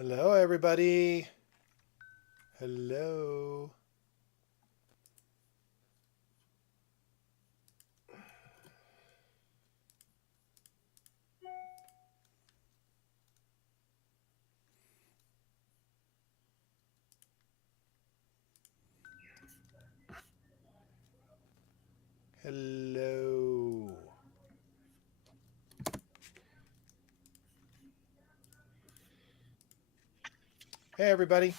Hello, everybody. Hello. Hello. Hey, everybody.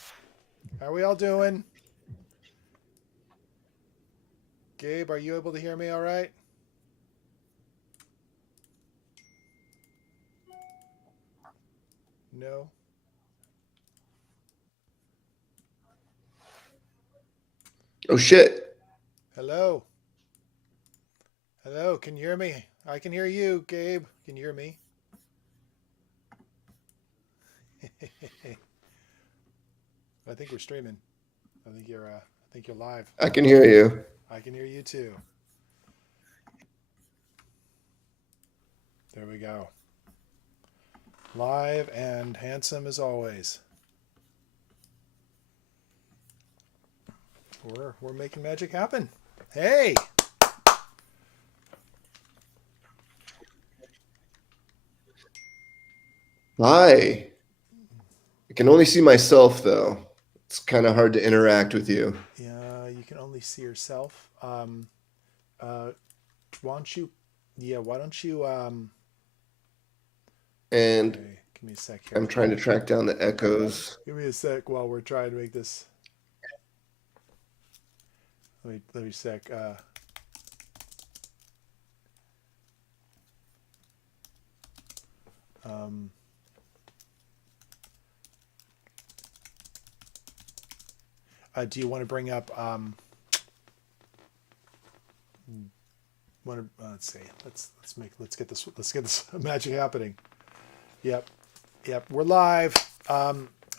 How are we all doing? Gabe, are you able to hear me all right? No? Oh shit. Hello. Hello. Can you hear me? I can hear you, Gabe. Can you hear me? I think we're streaming. I think you're live. I can hear you. I can hear you too. There we go. Live and handsome as always. We're making magic happen. Hey. Hi. I can only see myself though. It's kind of hard to interact with you. Yeah, you can only see yourself. Uh, why don't you? Yeah, why don't you? And Okay, give me a sec here. I'm trying to track down the echoes. Give me a sec while we're trying to make this. Let me sec. Um, do you want to bring up? Want to? Let's see. Let's get this magic happening. Yep, yep. We're live.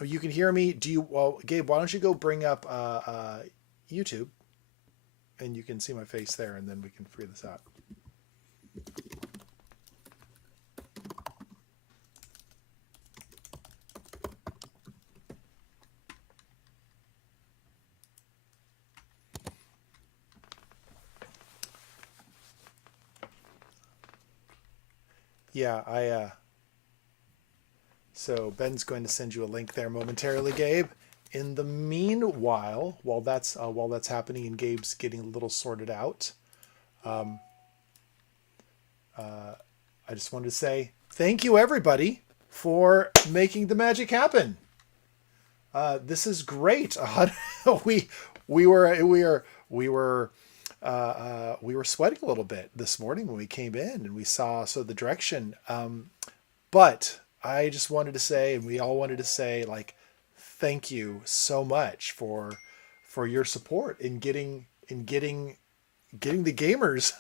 You can hear me. Do you? Well, Gabe, why don't you go bring up YouTube, and you can see my face there, and then we can figure this out. Yeah, so Ben's going to send you a link there momentarily, Gabe. In the meanwhile, while that's happening and Gabe's getting a little sorted out, um, I just wanted to say thank you everybody for making the magic happen. This is great. we we were sweating a little bit this morning when we came in and we saw the direction. But I just wanted to say, and we all wanted to say, like, thank you so much for your support in getting the gamers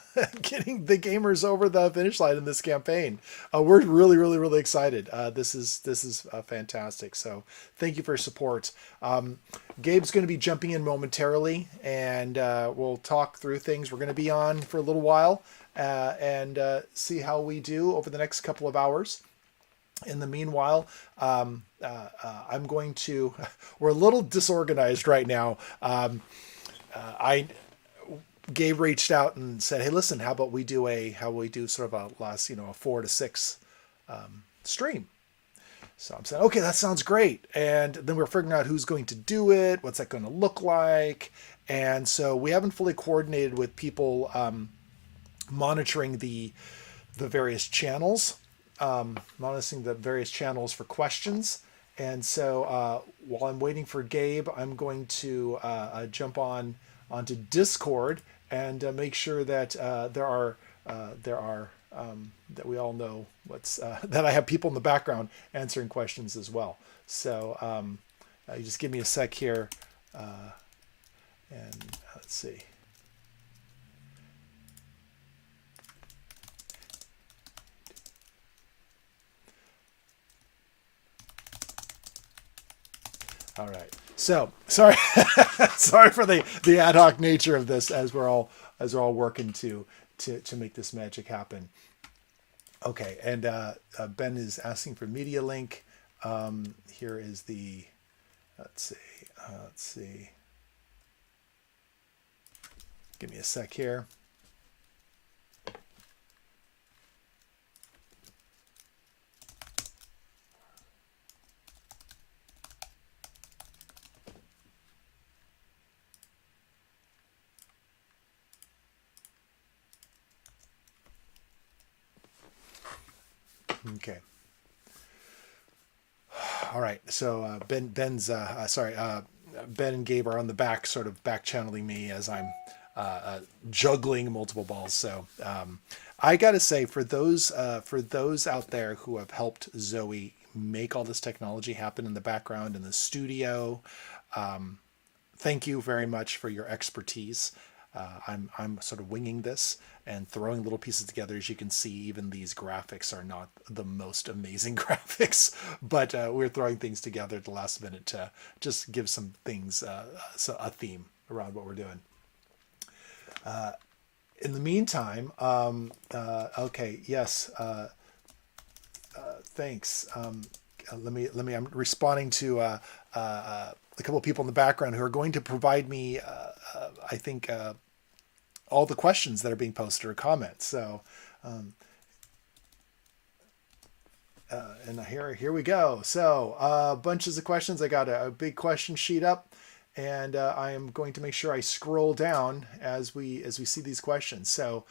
getting the gamers over the finish line in this campaign. We're really, really, really excited. This is fantastic. So thank you for your support. Gabe's going to be jumping in momentarily, and we'll talk through things. We're going to be on for a little while and see how we do over the next couple of hours. In the meanwhile, I'm going to. We're a little disorganized right now. I Gabe reached out and said, "Hey, listen, how we do sort of a last, a 4 to 6 stream." So I'm saying, okay, that sounds great. And then we're figuring out who's going to do it, what's that going to look like, and so we haven't fully coordinated with people monitoring the various channels, monitoring the various channels for questions. And so while I'm waiting for Gabe, I'm going to jump onto Discord and make sure that there are that we all know what's that I have people in the background answering questions as well. So you just give me a sec here, and let's see. All right. So sorry, sorry for the ad hoc nature of this as we're all working to make this magic happen. Okay, and Ben is asking for media link. Here is the, let's see, let's see. Give me a sec here. Okay. All right. So Ben's sorry. Ben and Gabe are on the back, sort of back channeling me as I'm juggling multiple balls. So I got to say, for those out there who have helped Zoe make all this technology happen in the background in the studio, thank you very much for your expertise. I'm sort of winging this and throwing little pieces together. As you can see, even these graphics are not the most amazing graphics, but we're throwing things together at the last minute to just give some things a theme around what we're doing. In the meantime, okay, yes, thanks. Let me. I'm responding to a couple of people in the background who are going to provide me, I think, all the questions that are being posted or comments. So, and here we go. So, bunches of questions. I got a big question sheet up, and I am going to make sure I scroll down as we see these questions. So,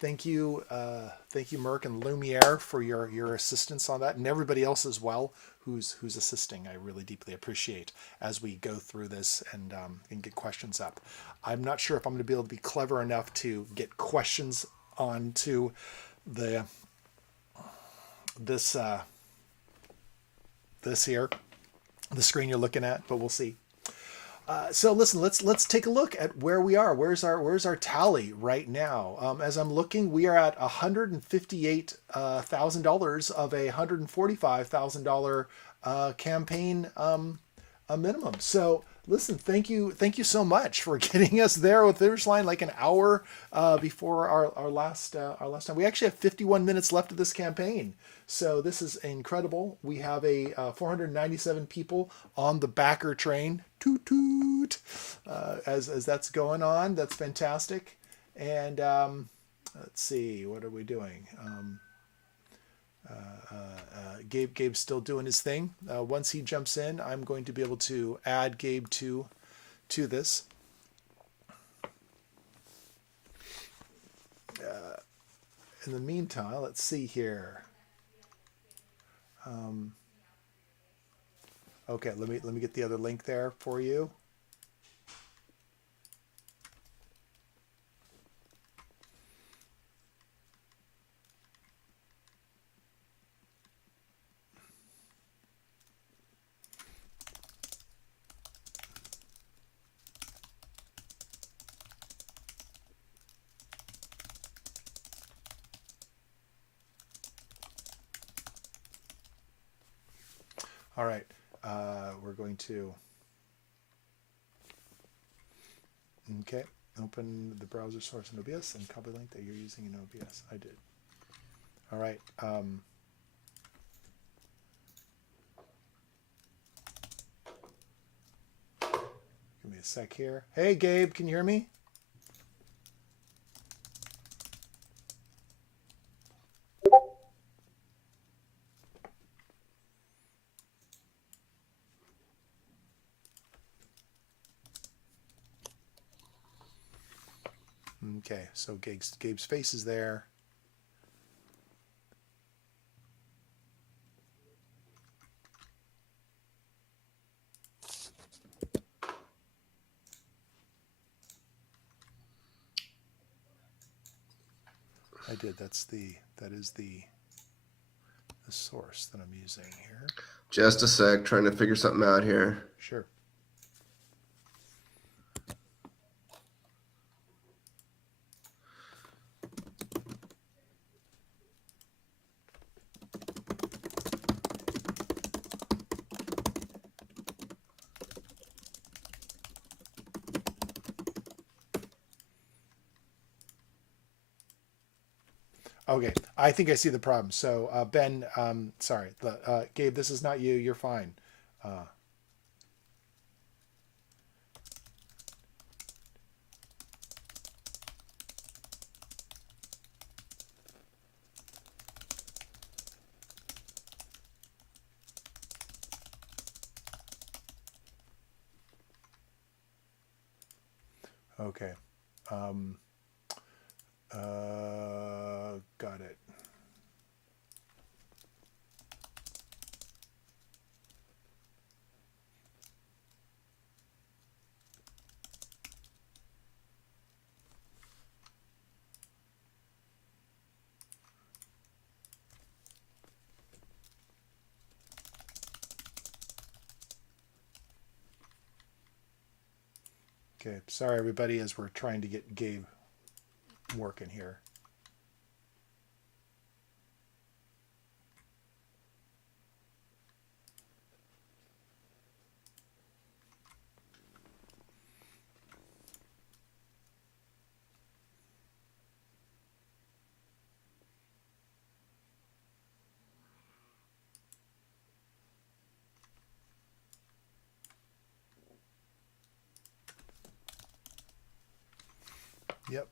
thank you, Merck and Lumiere, for your assistance on that, and everybody else as well who's assisting. I really deeply appreciate as we go through this and get questions up. I'm not sure if I'm going to be able to be clever enough to get questions onto this here, the screen you're looking at, but we'll see. So listen, let's take a look at where we are. Where's our tally right now? As I'm looking, we are at $158,000 of a $145,000 campaign minimum. So listen, thank you so much for getting us there with the finish line like an hour before our last time. We actually have 51 minutes left of this campaign. So this is incredible. We have a 497 people on the backer train. Toot toot. As that's going on, that's fantastic. And let's see, what are we doing? Gabe's still doing his thing. Once he jumps in, I'm going to be able to add Gabe to this. In the meantime, let's see here. Okay, let me get the other link there for you. All right, we're going to, okay, open the browser source in OBS and copy the link that you're using in OBS. I did. All right. Give me a sec here. Hey, Gabe, can you hear me? Okay, so Gabe's face is there. I did. That is the source that I'm using here. Just a sec, trying to figure something out here. Sure. Okay, I think I see the problem. So Ben, sorry, Gabe, this is not you. You're fine. Uh, okay, um, got it. Okay, sorry everybody, as we're trying to get Gabe working here. Yep.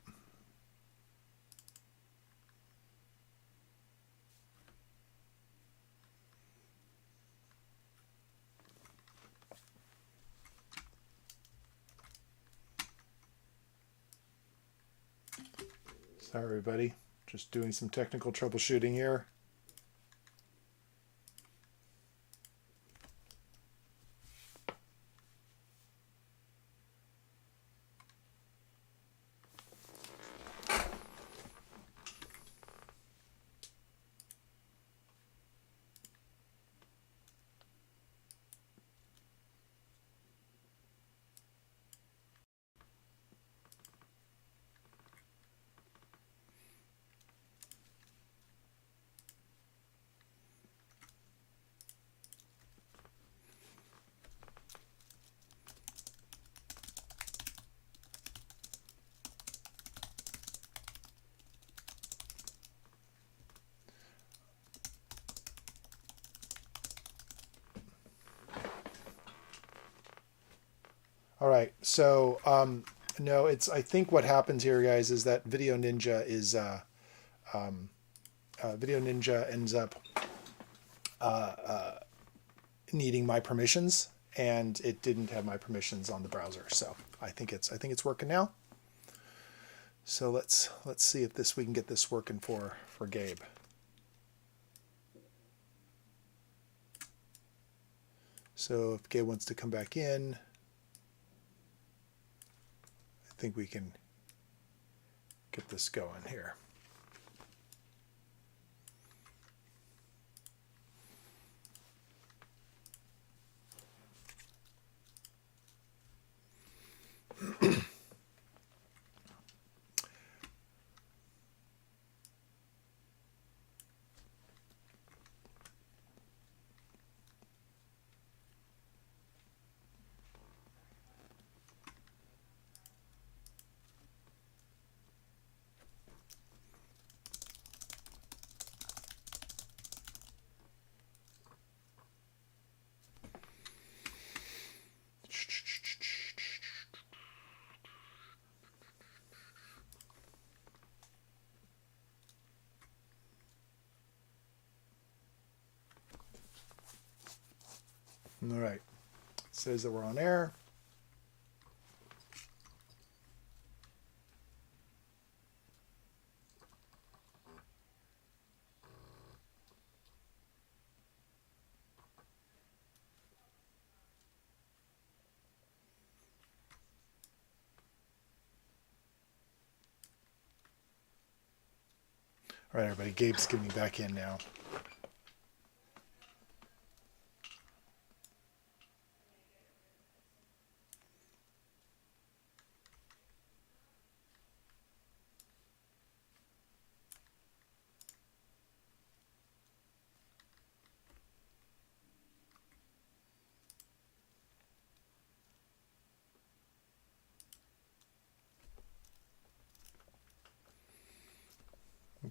Sorry everybody, just doing some technical troubleshooting here. All right, so no, it's I think what happens here, guys, is that Video Ninja is um, Video Ninja ends up uh, uh, needing my permissions, and it didn't have my permissions on the browser. So I think it's working now. So let's see if this we can get this working for Gabe. So if Gabe wants to come back in, I think we can get this going here. All right, it says that we're on air. All right, everybody, Gabe's getting me back in now.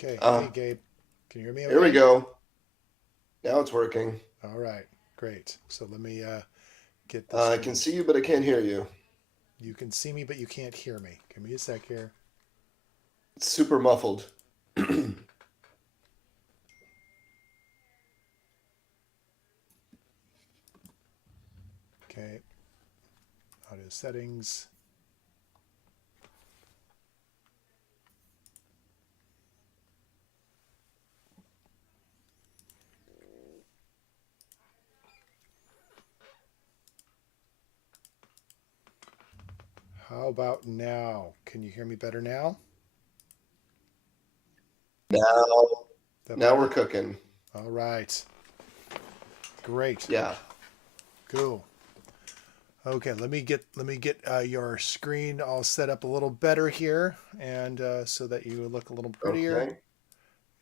Okay. Uh, Hey, Gabe. Can you hear me here we okay? go. Now it's working. All right. Great. So let me get this I can going. see you, but I can't hear you. You can see me, but you can't hear me. Give me a sec here. It's super muffled. Okay. Audio settings. How about now? Can you hear me better now? Now, Is that now we're better? cooking. All right. Great. Yeah. Cool. Okay, let me get your screen all set up a little better here, and so that you look a little prettier. Okay.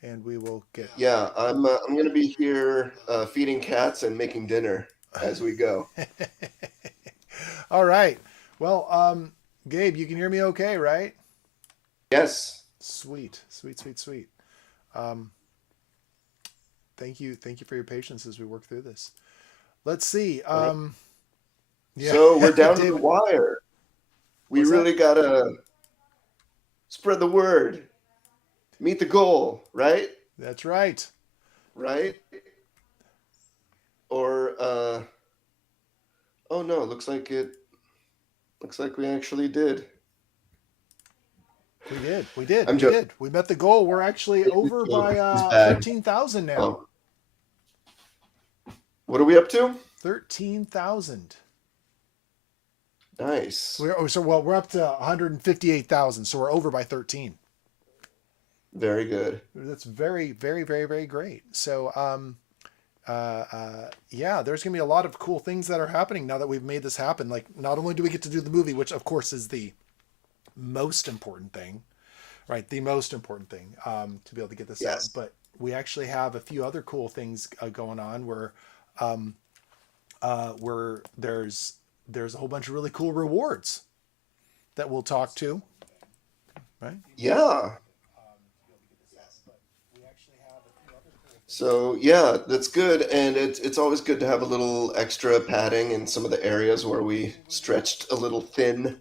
And we will get. Yeah, I'm gonna be here feeding cats and making dinner as we go. All right. Well, Gabe, you can hear me okay, right? Yes. Sweet, sweet, sweet, sweet. Um, thank you for your patience as we work through this. Let's see. All right. Yeah, So we're down to the David, wire. We what's that? really gotta spread the word, meet the goal, right? That's right. Right? Or oh no, looks like we actually did. We did. We did. I'm We joking. did. We met the goal. We're actually over by It's bad. 13,000 now. Oh, what are we up to? 13,000. Nice. We're up to 158,000, so we're over by 13. Very good. That's very, very, very, very great. So, yeah, there's gonna be a lot of cool things that are happening now that we've made this happen. Like, not only do we get to do the movie, which of course is the most important thing, right? The most important thing to be able to get this out, Yes. but we actually have a few other cool things going on um, where there's a whole bunch of really cool rewards that we'll talk to, right? Yeah. So yeah, that's good, and it's always good to have a little extra padding in some of the areas where we stretched a little thin.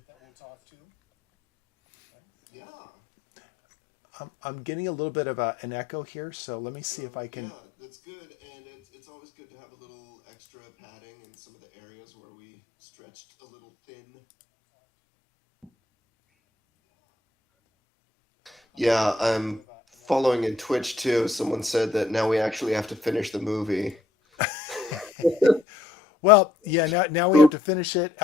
I'm getting a little bit of an echo here, so let me see if I can. That's good, and it's always good to have a little extra padding in some of the areas where we stretched a little thin. Yeah, I'm following in Twitch too. Someone said that now we actually have to finish the movie. Well, yeah. Now we have to finish it.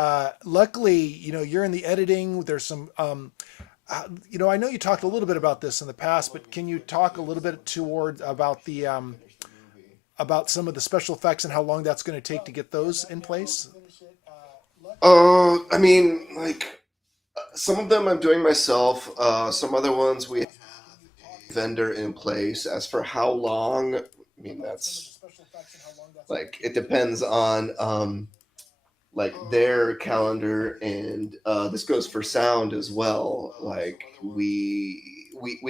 Luckily, you're in the editing. There's some. I know you talked a little bit about this in the past, but can you talk a little bit toward about the about some of the special effects and how long that's going to take to get those in place? I mean, like some of them I'm doing myself. Some other ones we have a vendor in place. As for how long, I mean that's like it depends on like their calendar, and this goes for sound as well. Like we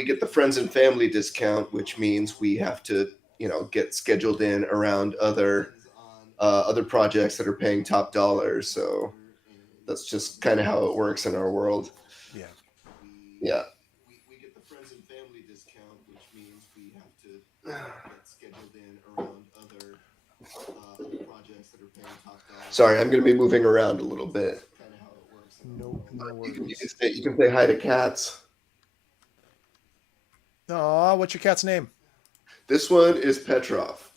get the friends and family discount, which means we have to get scheduled in around other projects that are paying top dollar. So that's just kind of how it works in our world. Yeah. Yeah. We get the friends and family discount, which means we have to get scheduled in around other projects that are paying top dollar. Sorry, I'm going to be moving around a little bit. Kind of how it works. No, no You can worries. say hi to cats. Aw, what's your cat's name? This one is Petrov.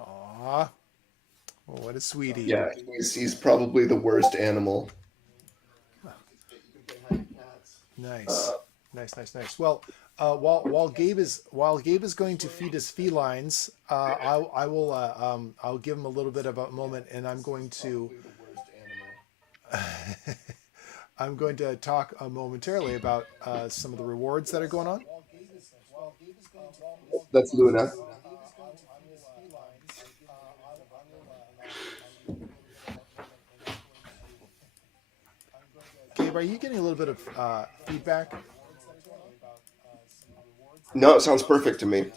Aw, oh, what a sweetie. Yeah, he's probably the worst animal. Nice, nice, nice, nice. Well, while Gabe is going to feed his felines, I'll give him a little bit of a moment, and I'm going to I'm going to talk momentarily about some of the rewards that are going on. That's Luna. Gabe, are you getting a little bit of feedback? No, it sounds perfect to me.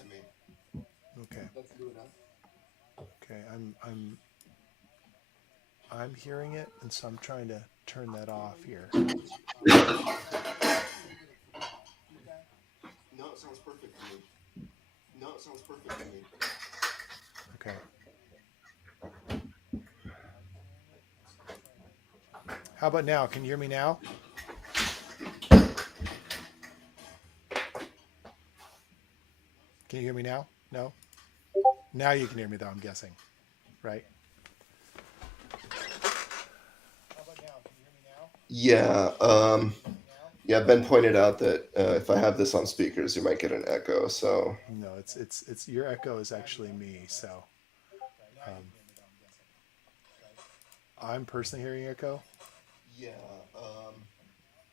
Okay. Okay. I'm hearing it, and so I'm trying to turn that off here. No, it sounds perfect to me. No, it sounds perfect to me. Okay. How about now? Can you hear me now? Can you hear me now? No. Now you can hear me though. I'm guessing, right? Yeah, yeah. Ben pointed out that if I have this on speakers, you might get an echo. So No, it's your echo is actually me. So um, I'm personally hearing echo. yeah,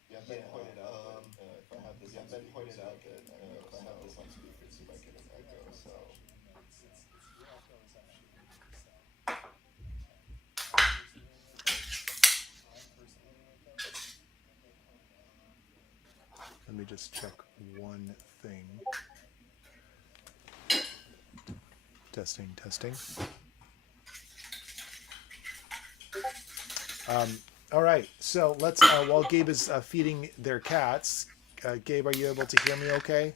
yeah. Ben pointed out that if I have this on speakers, you might get an echo. If I have this on speakers, you might get an echo. So Let me just check one thing. Testing, testing. All right. So let's. While Gabe is feeding their cats, Gabe, are you able to hear me? Okay.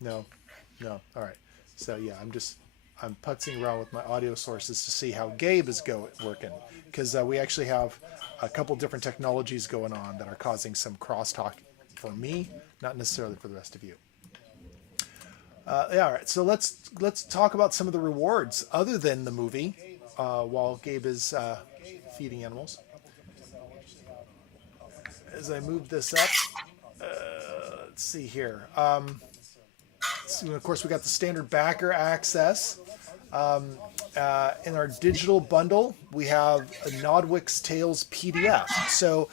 No. No. All right. So yeah, I'm putzing around with my audio sources to see how Gabe is working because we actually have a couple different technologies going on that are causing some crosstalk for me, not necessarily for the rest of you. Yeah, all right. So let's talk about some of the rewards other than the movie while Gabe is feeding animals. As I move this up, let's see here. So of course, we got the standard backer access. In our digital bundle, we have a Nodwick's Tales PDF. So,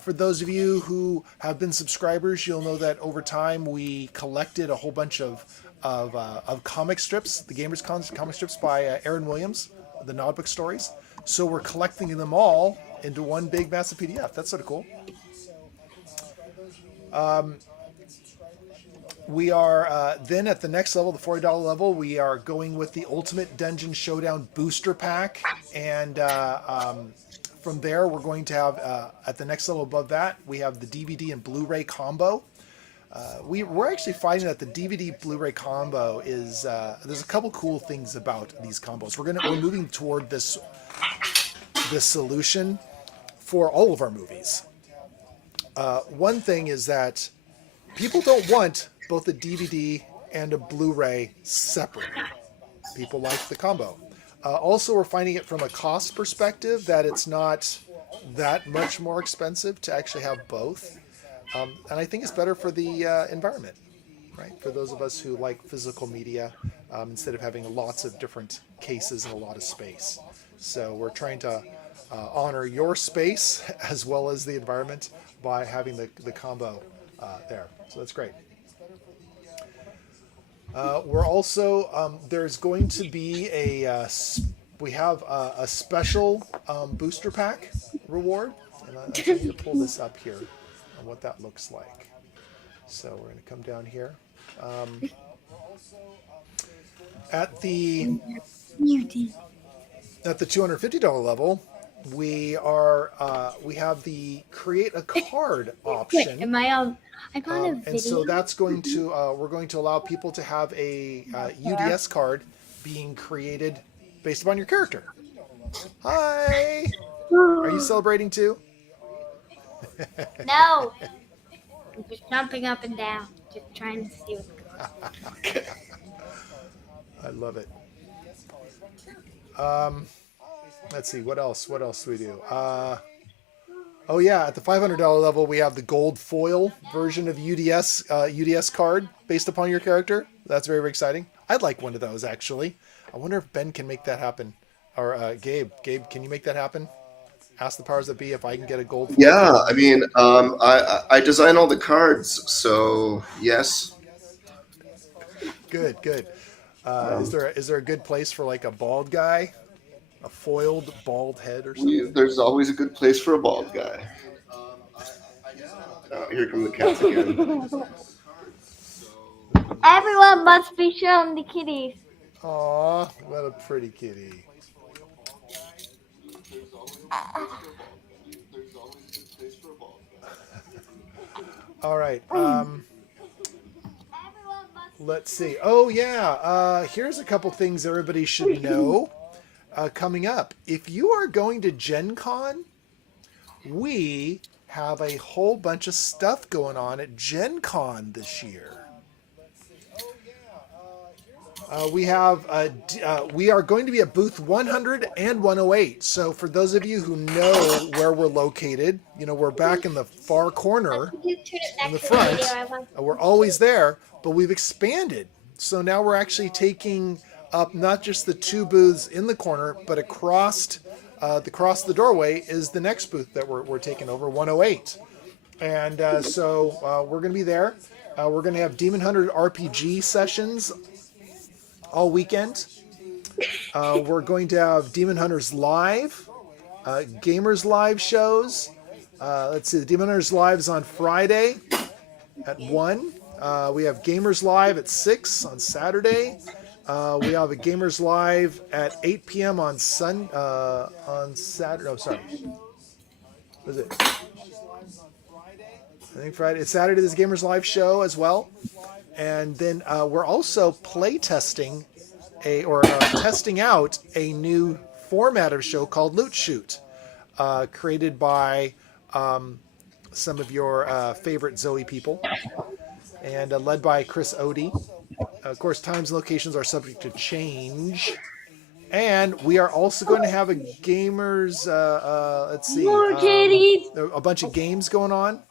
for those of you who have been subscribers, you'll know that over time we collected a whole bunch of comic strips, the Gamers comic strips by Aaron Williams, the Nodwick stories. So we're collecting them all into one big massive PDF. That's sort of cool. We are then at the next level, the $40 level. We are going with the Ultimate Dungeon Showdown Booster Pack, and from there we're going to have at the next level above that we have the DVD and Blu-ray combo. We're actually finding that the DVD Blu-ray combo is there's a couple cool things about these combos. We're moving toward this solution for all of our movies. One thing is that people don't want both a DVD and a Blu-ray separately. People like the combo. Also, we're finding it from a cost perspective that it's not that much more expensive to actually have both. And I think it's better for the environment, right? For those of us who like physical media, instead of having lots of different cases and a lot of space. So we're trying to honor your space as well as the environment by having the combo there. So that's great. We're also there's going to be we have a special booster pack reward, and I need to pull this up here on what that looks like. So we're going to come down here. At the $250 level, we have the create a card Wait, option. am I on? I'm on a video. And so that's going to we're going to allow people to have a UDS card being created based upon your character. Hi, are you celebrating too? No, I'm just jumping up and down, just trying to see what's going on. I love it. Let's see what else. What else do we do? Oh yeah, at the $500 level, we have the gold foil version of UDS card based upon your character. That's very, very exciting. I'd like one of those actually. I wonder if Ben can make that happen, or Gabe. Gabe, can you make that happen? Ask the powers that be if I can get a gold foil. yeah, I mean, I design all the cards, so yes. Good, good. Is there a good place for like a bald guy, a foiled bald head or something? There's always a good place for a bald guy. Oh, here come the cats again. Everyone must be shown the kitties. Aw, what a pretty kitty. All right. Let's see. Oh, yeah. Here's a couple things everybody should know coming up. If you are going to Gen Con, we have a whole bunch of stuff going on at Gen Con this year. We are going to be at booth 100 and 108. So for those of you who know where we're located, we're back in the far corner in the front. We're always there, but we've expanded. So now we're actually taking up not just the two booths in the corner, but across the doorway is the next booth that we're taking over, 108. And so we're going to be there. We're going to have Demon Hunter RPG sessions all weekend. We're going to have Demon Hunters Live, Gamers Live shows. Let's see, the Demon Hunters Live is on Friday at 1. We have Gamers Live at 6 on Saturday. We have a Gamers Live at 8 p.m. on Saturday. Oh, sorry. What is it? I think Friday. It's Saturday. This Gamers Live show as well. And then we're also play testing testing out a new format of show called Loot Shoot, created by some of your favorite Zoe people, and led by Chris Odie. Of course, times and locations are subject to change. And we are also going to have a gamers, let's see, a bunch of games going on.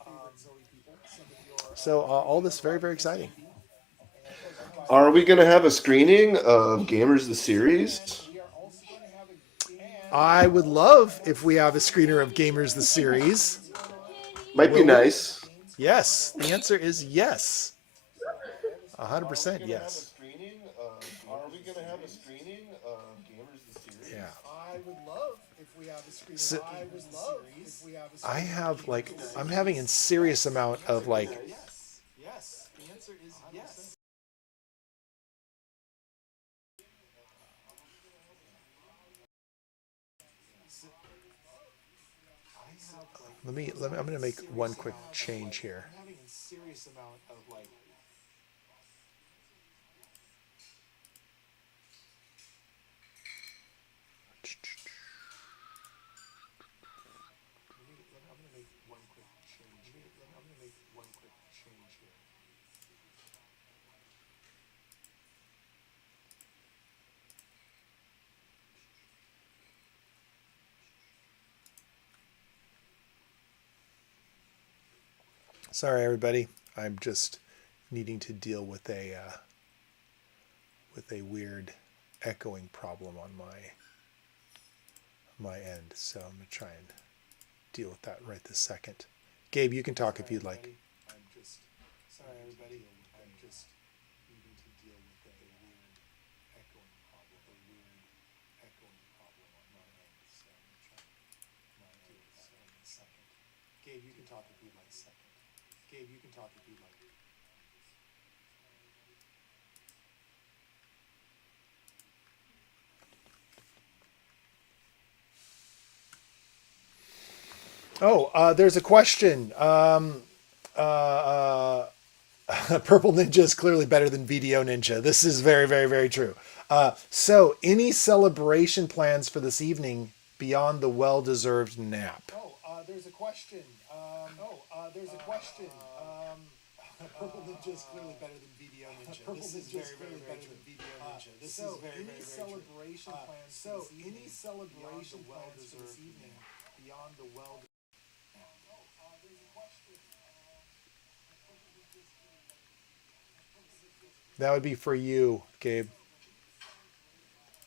So all this very, very exciting. Are we going to have a screening of Gamers the Series? I would love if we have a screener of Gamers the Series. Might be nice. Yes. The answer is yes. 100% yes. Are we going to have a screening of Gamers the Series? Yeah. I would love if we have a screening I'm having a serious amount of Yes. The answer is yes. I'm going to make one quick change here. I'm having a serious amount of Sorry, everybody. I'm just needing to deal with a weird echoing problem on my end. So I'm gonna try and deal with that right this second. Gabe, you can talk if you'd like. Sorry, everybody. I'm just needing to deal with a weird echoing problem on my end. So I'm gonna try and deal with that right this second. Gabe, you can talk if you'd like. Oh, there's a question. Purple Ninja is clearly better than VDO Ninja. This is very, very, very true. So, any celebration plans for this evening beyond the well-deserved nap? There's a question. Purple Ninja is clearly better than VDO Ninja. This is very, very, very true. This is very, very, very true. Any celebration plans for this evening beyond the well-deserved nap? That would be for you, Gabe.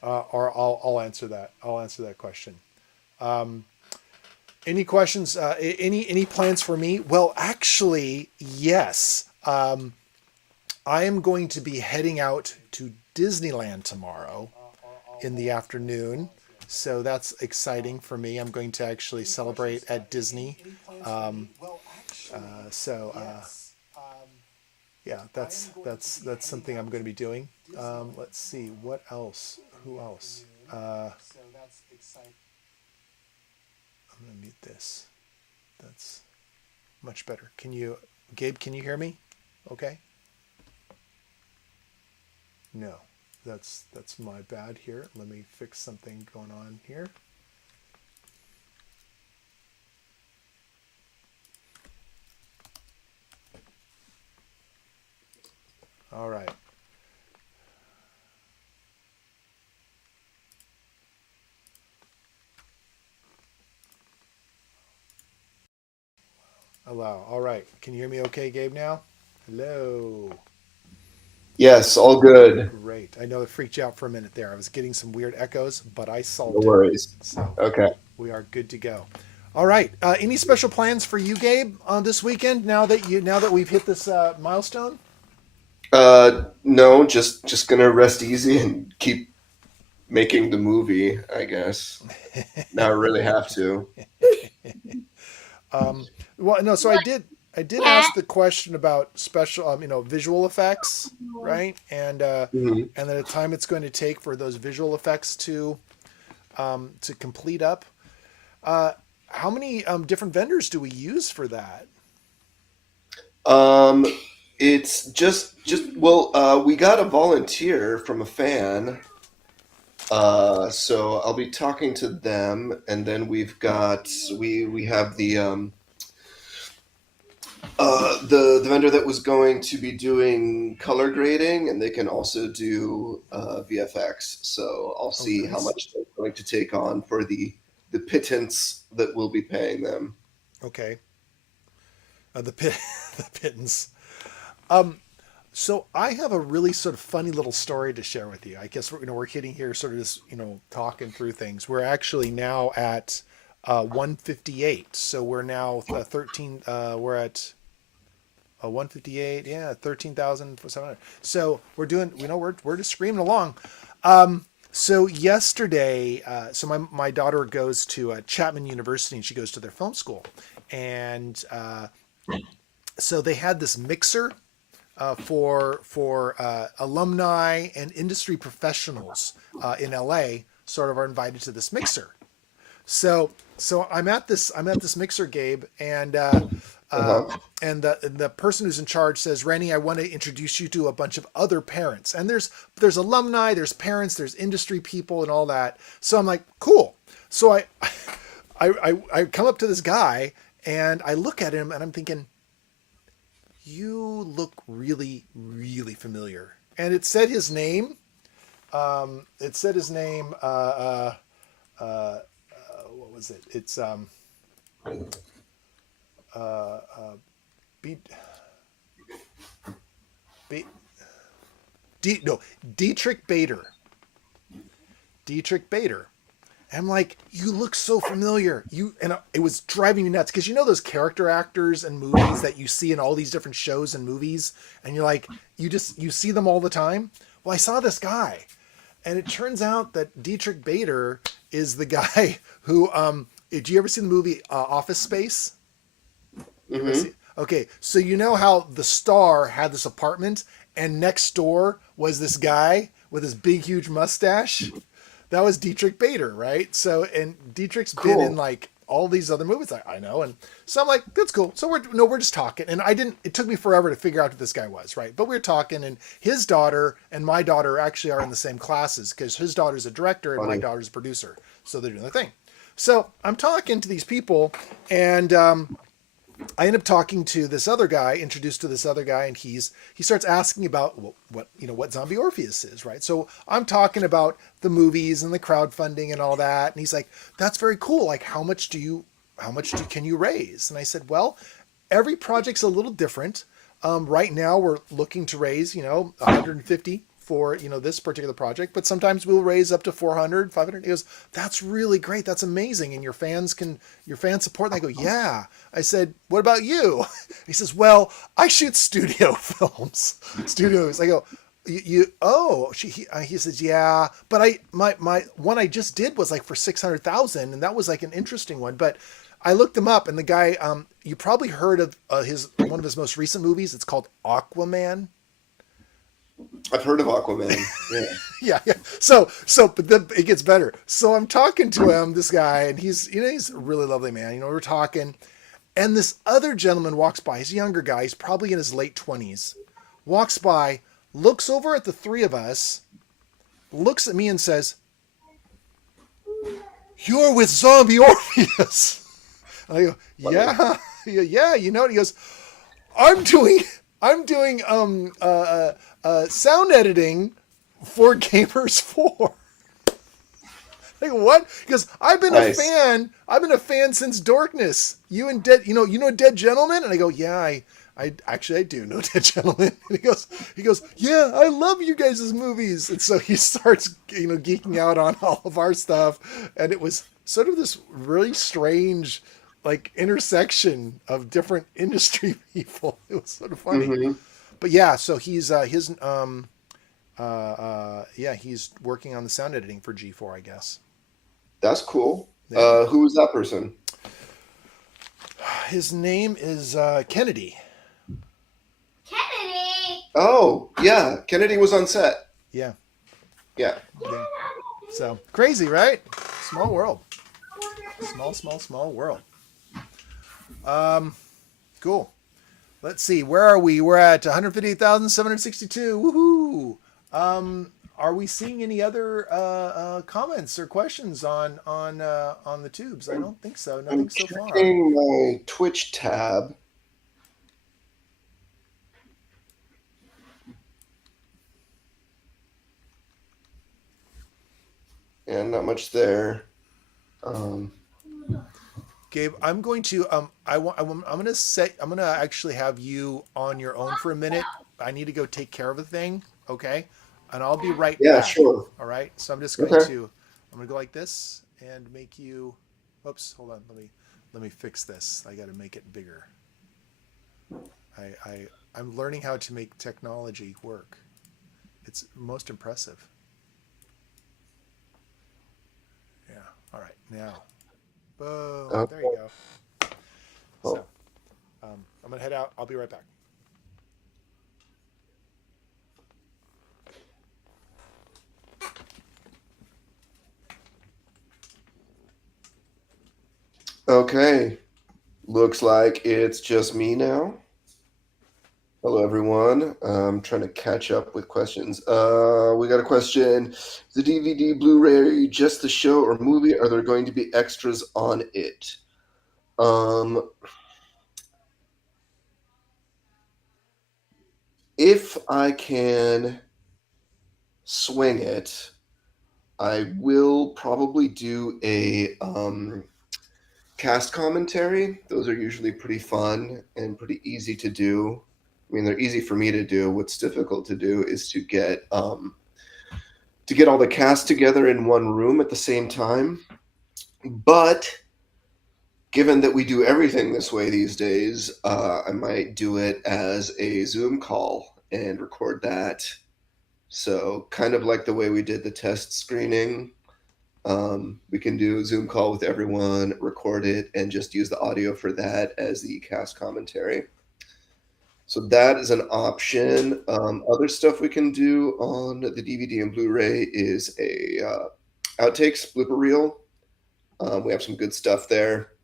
Or I'll answer that. I'll answer that question. Any questions? Any plans for me? Well, actually, yes. I am going to be heading out to Disneyland tomorrow in the afternoon. So that's exciting for me. I'm going to actually celebrate at Disney. So yeah, that's something I'm going to be doing. Let's see what else. Who else? I'm going to mute this. That's much better. Can you, Gabe? Can you hear me? Okay. No, that's my bad here. Let me fix something going on here. All right. Allow. All right. Can you hear me okay, Gabe, now? Hello. Yes, all good. Great. I know it freaked you out for a minute there. I was getting some weird echoes, but I No solved it. worries. So Okay. we are good to go. All right. Any special plans for you, Gabe, on this weekend? Now that we've hit this milestone. No, just gonna rest easy and keep making the movie, I guess. Now I really have to. Well, no. So I did Cat. ask the question about special, visual effects, right? Mhm. And the time it's going to take for those visual effects to complete up. Uh, how many different vendors do we use for that? Um, it's just well, we got a volunteer from a fan. So I'll be talking to them, and then we have the vendor that was going to be doing color grading, and they can also do VFX. So I'll Oh, see how nice. much they're going to take on for the pittance that we'll be paying them. Okay. The pit, the pittance. Um, so I have a really sort of funny little story to share with you. I guess we're hitting here, sort of just talking through things. We're actually now at 158. So we're now 13. We're at 158. Yeah, 13,700. So we're doing. We're just screaming along. So yesterday, so my daughter goes to Chapman University and she goes to their film school, and so they had this mixer for alumni and industry professionals in LA. Sort of are invited to this mixer. So I'm at this mixer, Gabe, uh, Uh-huh. and the person who's in charge says, Rennie, I want to introduce you to a bunch of other parents. And there's alumni, there's parents, there's industry people, and all that. So I'm like, cool. So I come up to this guy and I look at him and I'm thinking, you look really, really familiar. And it said his name. It said his name. What was it? It's B, B, D, no, Dietrich Bader. Dietrich Bader. And I'm like, you look so familiar. It was driving me nuts because those character actors and movies that you see in all these different shows and movies, and you're like, you see them all the time. Well, I saw this guy, and it turns out that Dietrich Bader is the guy who. Did you ever see the movie Office Space? You ever see? Hmm. Okay, so you know how the star had this apartment, and next door was this guy with his big, huge mustache. That was Dietrich Bader, right? So, and Dietrich's been in Cool. like all these other movies I know, and so I'm like, that's cool. So we're just talking, and I didn't. It took me forever to figure out who this guy was, right? But we were talking, and his daughter and my daughter actually are in the same classes because his daughter's a director and my Funny. daughter's a producer, so they're doing their thing. So I'm talking to these people, and I end up talking to this other guy, introduced to this other guy, and he starts asking about what Zombie Orpheus is, right? So I'm talking about the movies and the crowdfunding and all that, and he's like, "That's very cool. Like, how much can you raise?" And I said, "Well, every project's a little different. Right now, we're looking to raise 150 for this particular project, but sometimes we'll raise up to 400, 500." He goes, "That's really great. That's amazing, and your fans support." And I go, "Yeah." I said, "What about you?" He says, "Well, I shoot studio films, studios." I go, "You oh," he says, "Yeah, but my one I just did was like for 600,000, and that was like an interesting one, but." I looked him up, and the guy, you probably heard of his one of his most recent movies. It's called Aquaman. I've heard of Aquaman. Yeah. Yeah, yeah. But then it gets better. So I'm talking to him, this guy, and he's a really lovely man. We're talking, and this other gentleman walks by. He's a younger guy. He's probably in his late 20s. Walks by, looks over at the three of us, looks at me, and says, "You're with Zombie Orpheus." And I go, "Yeah, yeah." And he goes, "I'm doing sound editing for Gamers 4." Like, what? Because I've been Nice. a fan. I've been a fan since Darkness. You and Dead, you know Dead Gentleman? And I go, yeah, I do know Dead Gentleman. And he goes, yeah, I love you guys' movies. And so he starts, geeking out on all of our stuff. And it was sort of this really strange, like, intersection of different industry people. It was sort of funny. Mm-hmm. But yeah, so he's he's working on the sound editing for G4, I guess. That's cool. Yeah. Who was that person? His name is Kennedy. Kennedy. Oh, yeah. Kennedy was on set. Yeah. Yeah. Yeah. So crazy, right? Small world. Small world. Cool. Let's see. Where are we? We're at 158,762. Woohoo! Are we seeing any other comments or questions on the tubes? I don't think so. Nothing I'm so far. checking my Twitch tab. And not much there. Gabe, I'm going to I'm gonna actually have you on your own for a minute. I need to go take care of a thing, okay? And I'll be right Yeah, back. sure. All right. So I'm just going Okay. to go like this and make you. Oops, hold on. Let me fix this. I got to make it bigger. I'm learning how to make technology work. It's most impressive. Yeah. All right. Now. Boom. Okay. There you go. Oh. So, I'm going to head out. I'll be right back. Okay. Looks like it's just me now. Hello, everyone. I'm trying to catch up with questions. We got a question. Is the DVD, Blu-ray, just the show or movie? Are there going to be extras on it? If I can swing it, I will probably do a cast commentary. Those are usually pretty fun and pretty easy to do. I mean, they're easy for me to do. What's difficult to do is to get all the cast together in one room at the same time. But given that we do everything this way these days, I might do it as a Zoom call and record that. So kind of like the way we did the test screening. We can do a Zoom call with everyone, record it, and just use the audio for that as the cast commentary. So that is an option. Other stuff we can do on the DVD and Blu-ray is a outtakes blooper reel. We have some good stuff there.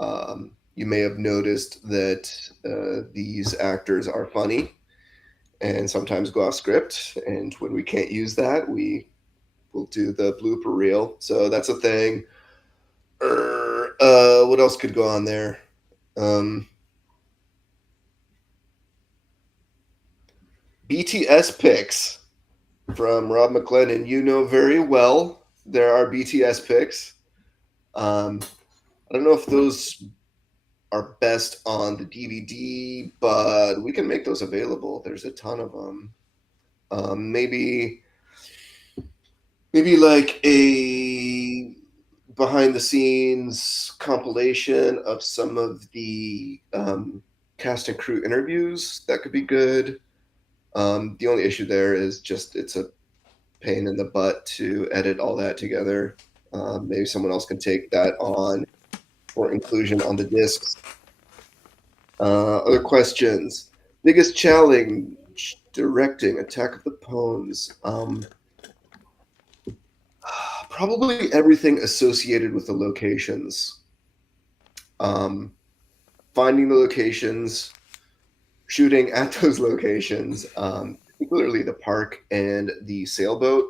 You may have noticed that these actors are funny and sometimes go off script. And when we can't use that, we will do the blooper reel. So that's a thing. What else could go on there? BTS picks from Rob McLennan. You know very well there are BTS picks. I don't know if those are best on the DVD, but we can make those available. There's a ton of them. Maybe like a behind the scenes compilation of some of the cast and crew interviews. That could be good. The only issue there is just it's a pain in the butt to edit all that together. Maybe someone else can take that on for inclusion on the discs. Other questions. Biggest challenge directing Attack of the Pwns. Probably everything associated with the locations. Finding the locations, shooting at those locations, particularly the park and the sailboat.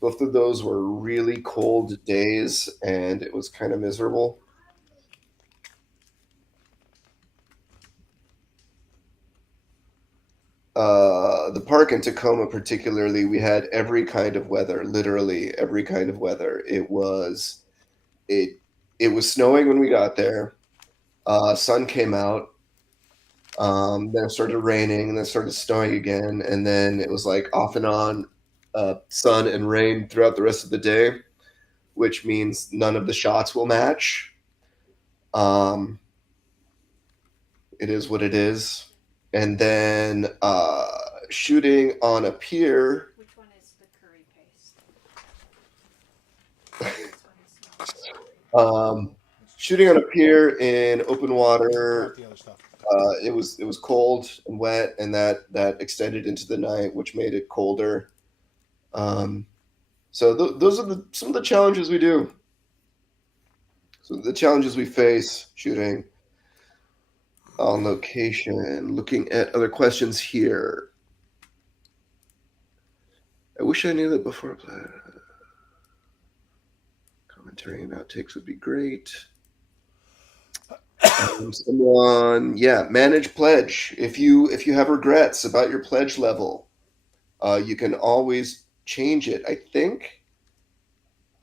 Both of those were really cold days, and it was kind of miserable. The park in Tacoma, particularly, we had every kind of weather, literally every kind of weather. It was snowing when we got there. Sun came out. Then it started raining, and then it started snowing again, and then it was like off and on sun and rain throughout the rest of the day, which means none of the shots will match. It is what it is. And then shooting on a pier. Which one is the curry paste? Shooting on a pier in open water. The other stuff. It was cold and wet, and that extended into the night, which made it colder. So those are some of the challenges we do. So the challenges we face shooting on location. Looking at other questions here. I wish I knew that before I played. Commentary and outtakes would be great. Someone, manage pledge. If you have regrets about your pledge level, you can always change it. I think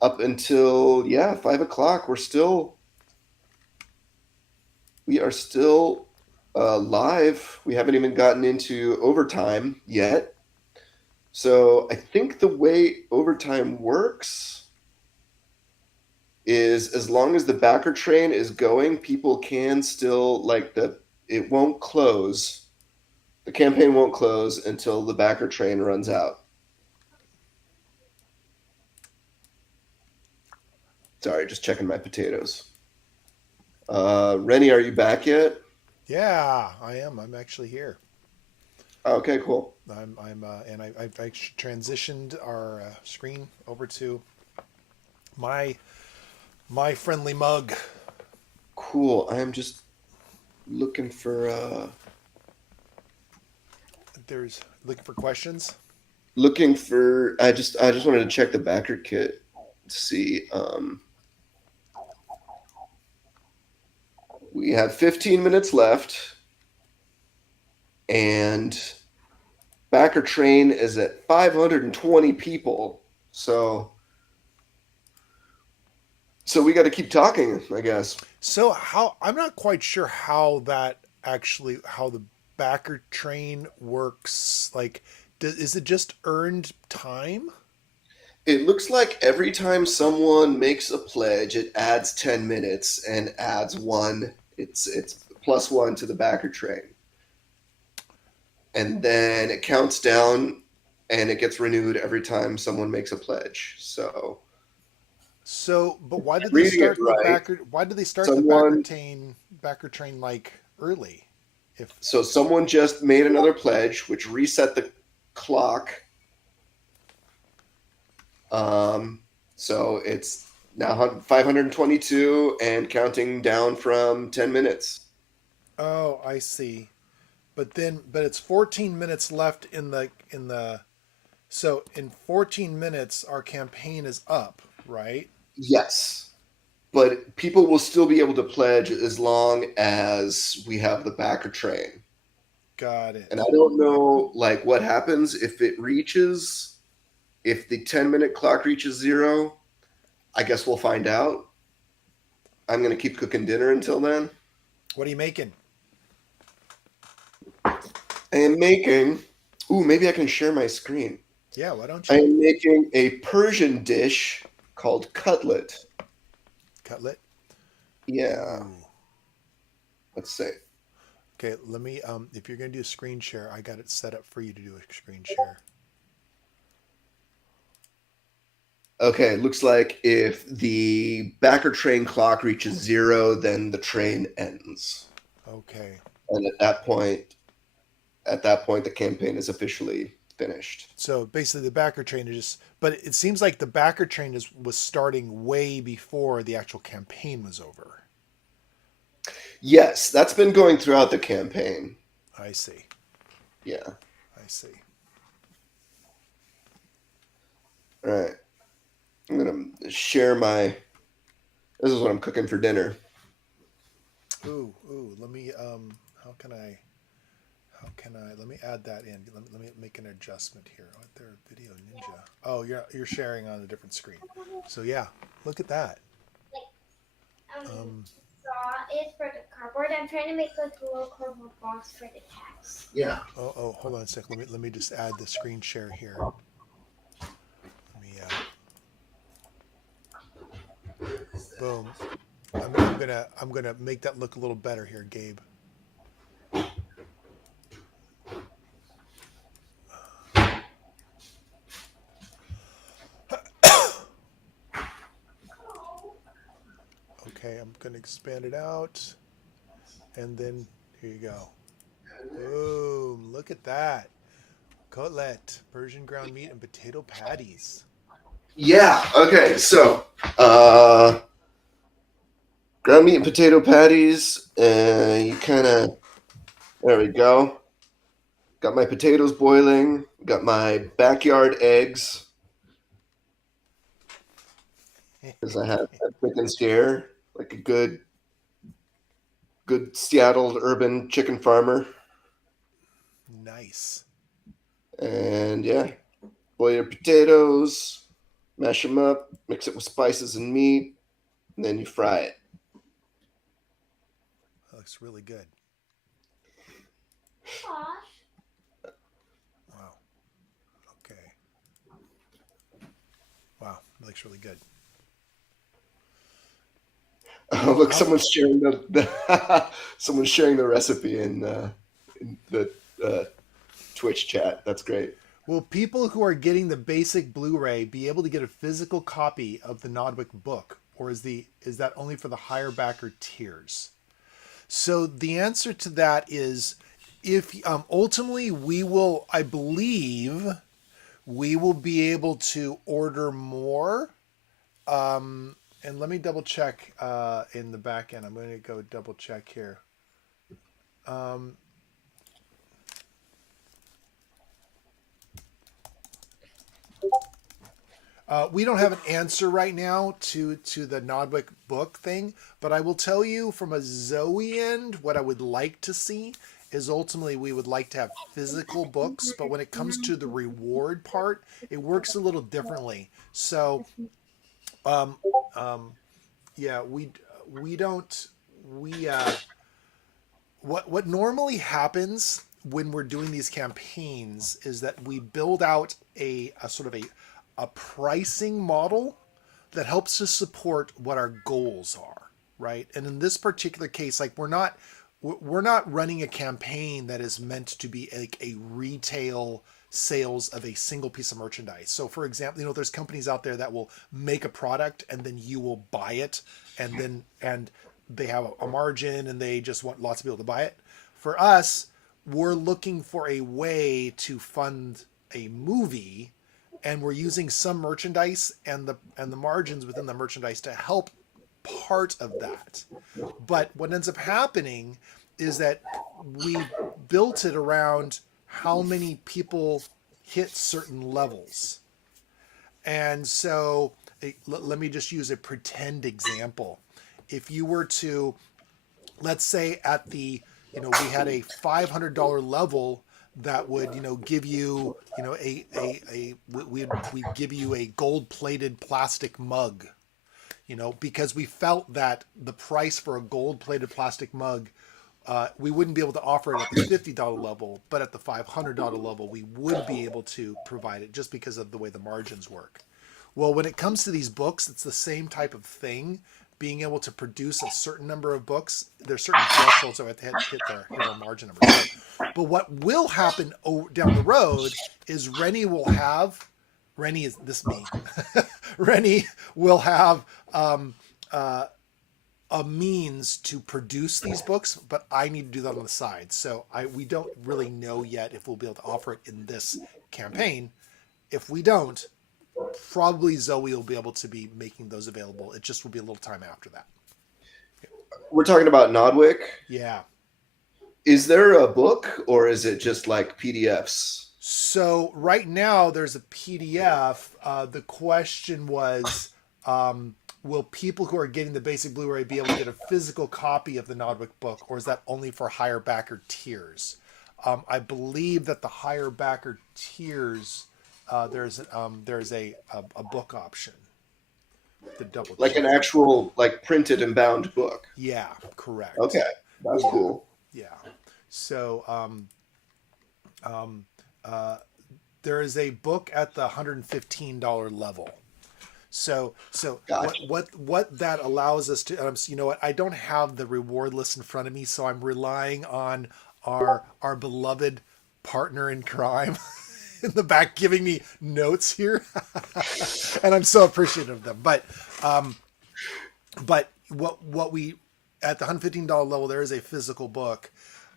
up until 5:00, we are still live. We haven't even gotten into overtime yet. So I think the way overtime works is as long as the backer train is going, people can still it won't close. The campaign won't close until the backer train runs out. Sorry, just checking my potatoes. Rennie, are you back yet? Yeah, I am. I'm actually here. Okay, cool. I'm and I transitioned our screen over to my friendly mug. Cool. I am just looking for There's looking for questions. I just wanted to check the backer kit to see. We have 15 minutes left, and backer train is at 520 people. So we got to keep talking, I guess. So I'm not quite sure how the backer train works. Like, is it just earned time? It looks like every time someone makes a pledge, it adds 10 minutes and adds one. It's +1 to the backer train. And then it counts down, and it gets renewed every time someone makes a pledge. But why did they start the backer? Why did they start the backer train like early? So someone just made another pledge, which reset the clock. So it's now 522 and counting down from 10 minutes. Oh, I see. But it's 14 minutes left in the. So in 14 minutes, our campaign is up, right? Yes. But people will still be able to pledge as long as we have the backer train. Got it. And I don't know what happens if the 10-minute clock reaches 0. I guess we'll find out. I'm going to keep cooking dinner until then. What are you making? I am making... Ooh, maybe I can share my screen. Yeah, why don't you? I am making a Persian dish called cutlet. Cutlet? Yeah. Ooh. Let's see. Okay, let me, if you're going to do a screen share, I got it set up for you to do a screen share. Okay, looks like if the backer train clock reaches 0, then the train ends. Okay. And at that point, the campaign is officially finished. So basically, the backer train is just, but it seems like the backer train was starting way before the actual campaign was over. Yes, that's been going throughout the campaign. I see. Yeah. I see. All right. I'm going to share my. This is what I'm cooking for dinner. Ooh. Let me. Let me add that in. Let me make an adjustment here. Right there, Video Ninja. Oh, you're sharing on a different screen. So yeah, look at that. Straw is for the cardboard. I'm trying to make like a little cardboard box for the cats. Yeah. Oh, hold on a sec. Let me just add the screen share here. Let me. Boom. I'm gonna make that look a little better here, Gabe. Okay, I'm gonna expand it out, and then here you go. Boom! Look at that. Cutlet, Persian ground meat, and potato patties. Yeah. Okay. So, ground meat and potato patties. You kind of. There we go. Got my potatoes boiling. Got my backyard eggs. Because I have chickens here, like a good Seattle urban chicken farmer. Nice. And yeah, boil your potatoes, mash them up, mix it with spices and meat, and then you fry it. That looks really good. Wow. Okay. Wow, that looks really good. Oh, look, someone's sharing someone's sharing the recipe in the Twitch chat. That's great. Will people who are getting the basic Blu-ray be able to get a physical copy of the Nodwick book, or is that only for the higher backer tiers? So the answer to that is, if ultimately I believe we will be able to order more. And let me double check in the back end. I'm going to go double check here. We don't have an answer right now to the Nodwick book thing, but I will tell you from a Zoe end, what I would like to see is ultimately we would like to have physical books, but when it comes to the reward part, it works a little differently. So, yeah, what normally happens when we're doing these campaigns is that we build out a sort of a pricing model that helps to support what our goals are, right? And in this particular case, like we're not running a campaign that is meant to be like a retail sales of a single piece of merchandise. So for example, there's companies out there that will make a product and then you will buy it and they have a margin and they just want lots of people to buy it. For us, we're looking for a way to fund a movie, and we're using some merchandise and the margins within the merchandise to help part of that. But what ends up happening is that we built it around how many people hit certain levels. And so let me just use a pretend example. If you were to, let's say at the, we had a $500 level that would, give you, we'd give you a gold-plated plastic mug, because we felt that the price for a gold-plated plastic mug, we wouldn't be able to offer it at the $50 level, but at the $500 level, we would be able to provide it just because of the way the margins work. Well, when it comes to these books, it's the same type of thing. Being able to produce a certain number of books, there's certain thresholds that we have to hit their margin numbers. But what will happen down the road is Rennie will have Rennie is this me. Rennie will have uh, a means to produce these books, but I need to do that on the side. So we don't really know yet if we'll be able to offer it in this campaign. If we don't, probably Zoe will be able to be making those available. It just will be a little time after that. We're talking about Nodwick. Yeah. Is there a book or is it just like PDFs? So right now there's a PDF. The question was, will people who are getting the basic Blu-ray be able to get a physical copy of the Nodwick book, or is that only for higher backer tiers? I believe that the higher backer tiers, there's a book option. The double Like check. an actual like printed and bound book. Yeah, correct. Okay, that's cool. Yeah. So there is a book at the $115 level. So Gotcha. what that allows us to, you know what, I don't have the reward list in front of me, so I'm relying on our beloved partner in crime in the back giving me notes here, and I'm so appreciative of them. But what we at the $115 level, there is a physical book.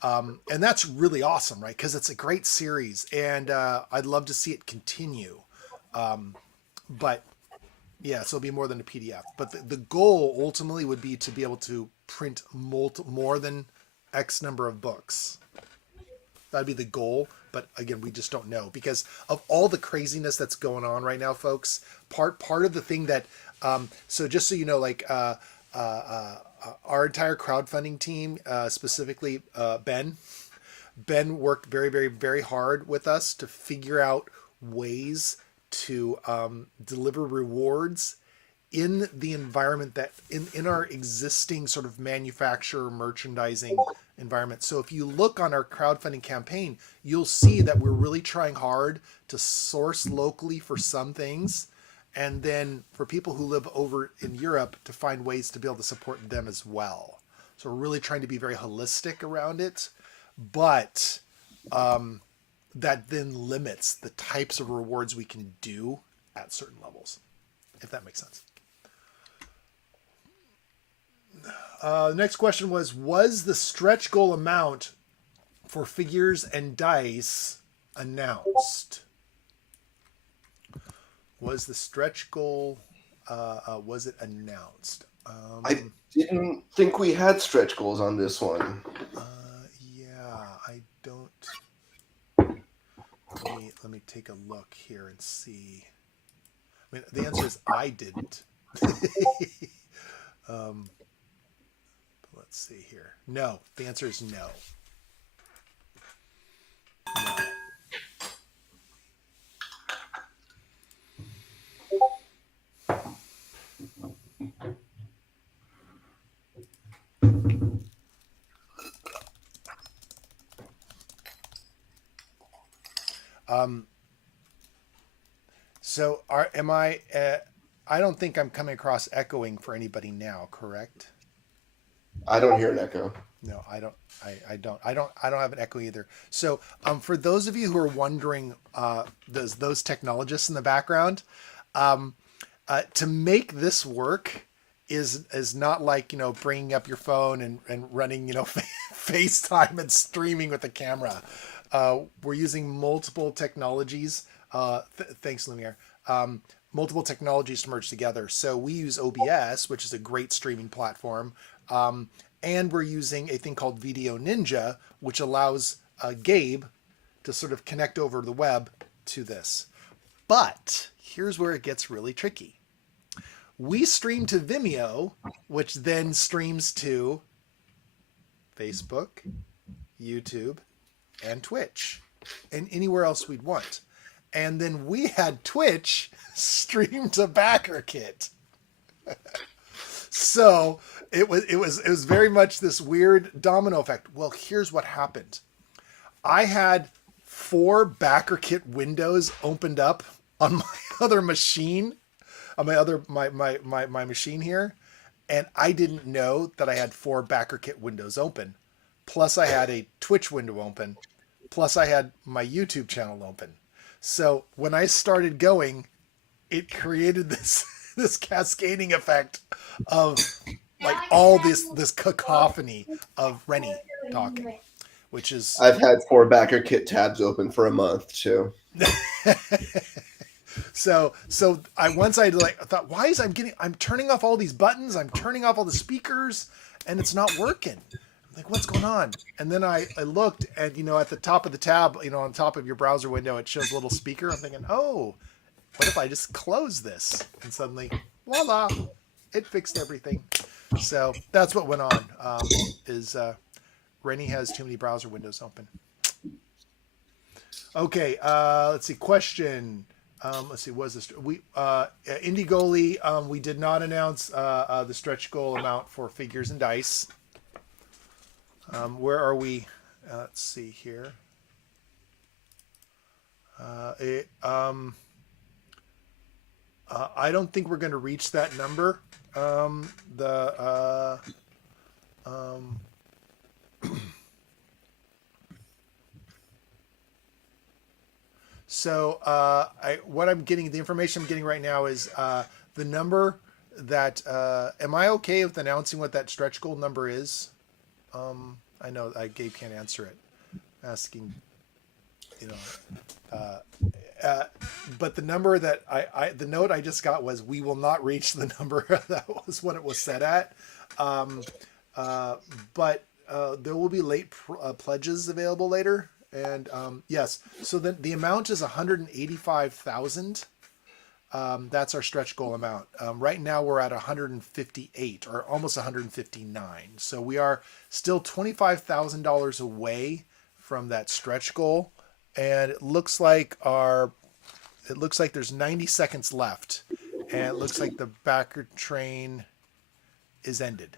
And that's really awesome, right? Because it's a great series, and I'd love to see it continue. But yeah, so it'll be more than a PDF. But the goal ultimately would be to be able to print more than X number of books. That'd be the goal. But again, we just don't know because of all the craziness that's going on right now, folks. Part of the thing that, so just so you know, like our entire crowdfunding team, specifically Ben worked very, very, very hard with us to figure out ways to deliver rewards in the environment that in our existing sort of manufacturer merchandising environment. So if you look on our crowdfunding campaign, you'll see that we're really trying hard to source locally for some things, and then for people who live over in Europe to find ways to be able to support them as well. So we're really trying to be very holistic around it, but that then limits the types of rewards we can do at certain levels, if that makes sense. The next question was the stretch goal amount for figures and dice announced? Was the stretch goal, was it announced? I didn't think we had stretch goals on this one. Yeah, I don't. Let me take a look here and see. I mean, the answer is I didn't. Let's see here. No, the answer is no. So I don't think I'm coming across echoing for anybody now, correct? I don't hear an echo. No, I don't have an echo either. So, for those of you who are wondering, those technologists in the background, to make this work is not like, bringing up your phone and running, FaceTime and streaming with the camera. We're using multiple technologies. Thanks, Lumiere. Multiple technologies to merge together. So we use OBS, which is a great streaming platform. And we're using a thing called Video Ninja, which allows Gabe to sort of connect over the web to this. But here's where it gets really tricky. We stream to Vimeo, which then streams to Facebook, YouTube, and Twitch, and anywhere else we'd want. And then we had Twitch stream to BackerKit. So it was very much this weird domino effect. Well, here's what happened. I had 4 BackerKit windows opened up on my other machine, on my machine here, and I didn't know that I had 4 BackerKit windows open. Plus I had a Twitch window open. Plus I had my YouTube channel open. So when I started going, it created this this cascading effect of like all this cacophony of Rennie talking, which is I've had 4 backer kit tabs open for a month too. so I once I like I thought, why is I'm turning off all these buttons, I'm turning off all the speakers, and it's not working. I'm like, what's going on? And then I looked, and at the top of the tab, on top of your browser window, it shows a little speaker. I'm thinking, oh, what if I just close this? And suddenly, voila, it fixed everything. So that's what went on. Rennie has too many browser windows open. Okay, let's see. Question. Let's see. Was this Indie Goalie? We did not announce the stretch goal amount for figures and dice. Where are we? Let's see here. I don't think we're going to reach that number. So the information I'm getting right now is the number that. Am I okay with announcing what that stretch goal number is? I know Gabe can't answer it. Asking, but the number that the note I just got was we will not reach the number that was what it was set at. But there will be late pledges available later. And yes, so the amount is 185,000. That's our stretch goal amount. Right now we're at 158 or almost 159. So we are still $25,000 away from that stretch goal. And it looks like there's 90 seconds left. And it looks like the backer train is ended.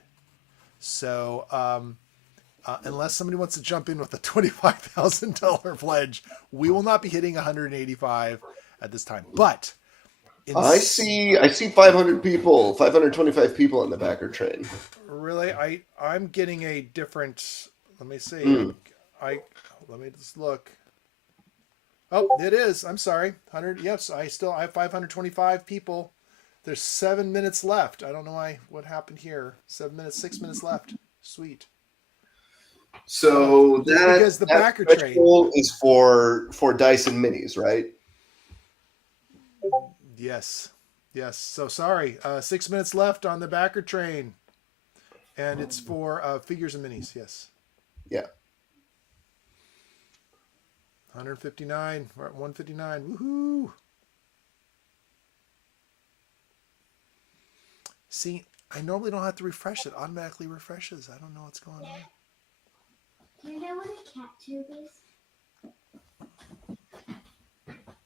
So unless somebody wants to jump in with a $25,000 pledge, we will not be hitting 185 at this time. But I see 500 people, 525 people on the backer train. Really, I'm getting a different. Let me see. Let me just look. Oh, it is. I'm sorry. 100. Yes, I have 525 people. There's 7 minutes left. I don't know what happened here. 7 minutes, 6 minutes left. Sweet. So because the backer train is for dice and minis, right? Yes. So sorry. 6 minutes left on the backer train, and it's for figures and minis. Yes. Yeah. 159. We're at 159. Woohoo! See, I normally don't have to refresh it. Automatically refreshes. I don't know what's going on. Do you know what a cat tube is?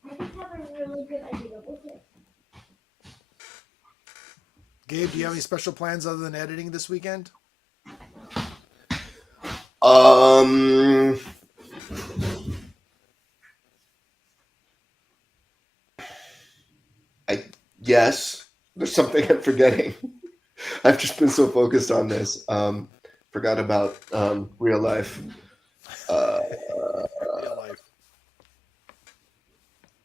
I think I have a really good idea with it. Gabe, do you have any special plans other than editing this weekend? Yes, there's something I'm forgetting. I've just been so focused on this. Forgot about real life. Real life.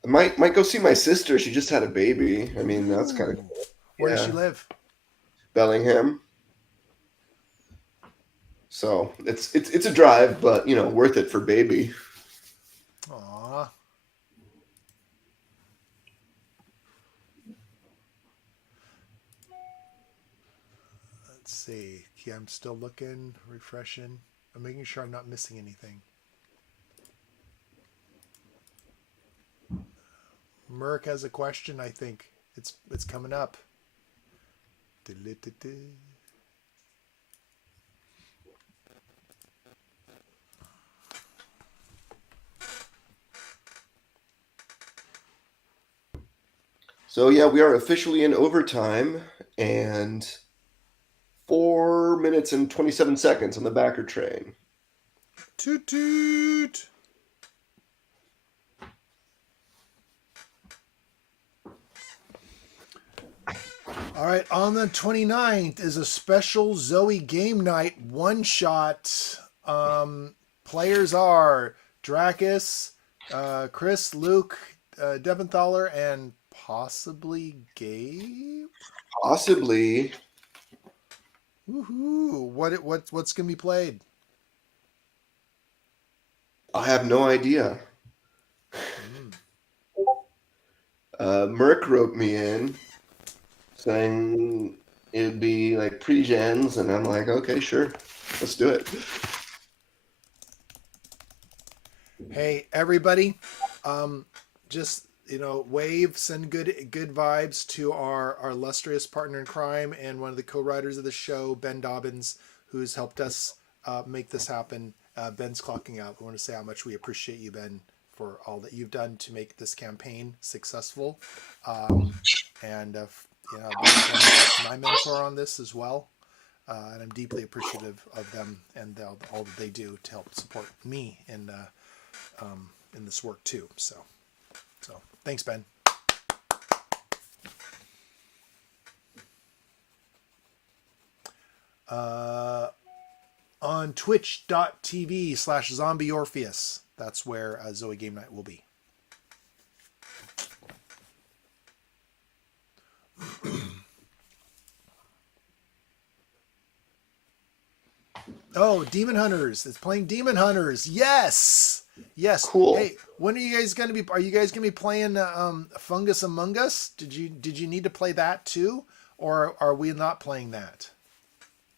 I might go see my sister. She just had a baby. I mean, that's kind of cool. Where does she live? Bellingham. So it's a drive, but worth it for baby. Aww. Let's see. Yeah, I'm still looking, refreshing. I'm making sure I'm not missing anything. Merck has a question. I think it's coming up. So yeah, we are officially in overtime and 4 minutes and 27 seconds on the backer train. Toot toot. All right, on the 29th is a special Zoe game night one shot. Players are Dracus, Chris, Luke, Deventhaler and possibly Gabe. Possibly. Woohoo! What's gonna be played? I have no idea. Mm. Merc wrote me in saying it'd be like pre-gens, and I'm like, okay, sure, let's do it. Hey, everybody, just wave, send good vibes to our illustrious partner in crime and one of the co-writers of the show, Ben Dobbins, who's helped us make this happen. Ben's clocking out. I want to say how much we appreciate you, Ben, for all that you've done to make this campaign successful. And Ben's my mentor on this as well. And I'm deeply appreciative of them and all that they do to help support me in this work too. So thanks, Ben. On twitch.tv/zombieorpheus. That's where Zoe Game Night will be. Oh, Demon Hunters. It's playing Demon Hunters. Yes. Cool. Hey, when are you guys going to be? Are you guys going to be playing Fungus Among Us? Did you need to play that too, or are we not playing that?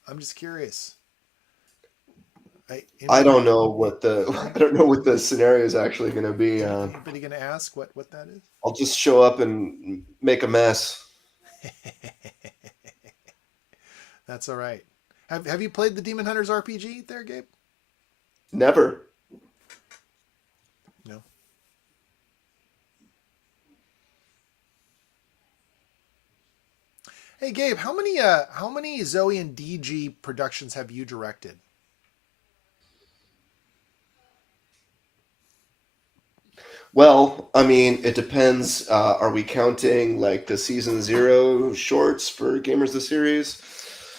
I'm just curious. I don't know what the scenario is actually going to be. Anybody going to ask what that is? I'll just show up and make a mess. That's all right. Have you played the Demon Hunters RPG there, Gabe? Never. No. Hey, Gabe, how many Zoe and DG productions have you directed? Well, I mean, it depends. Are we counting like the season 0 shorts for Gamers the Series?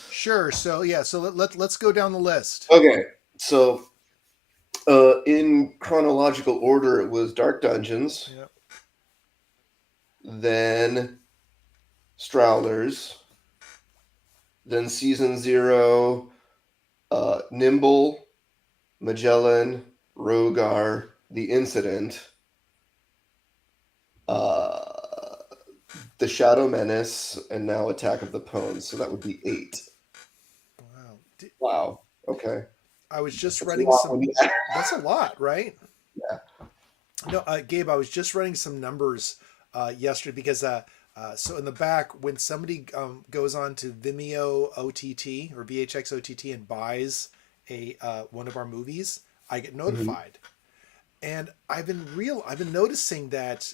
Sure. So yeah. So let's go down the list. Okay. So in chronological order, it was Dark Dungeons, Yep. then Strowlers, then season 0, Nimble, Magellan, Rogar, The Incident, The Shadow Menace, and now Attack of the Pwns. So that would be 8. Wow. Wow. Okay. I was just That's running a lot some. when you- That's a lot, right? Yeah. No, Gabe, I was just running some numbers yesterday because so in the back when somebody goes on to Vimeo OTT or VHX OTT and buys a one of our movies, I get notified. And I've been noticing that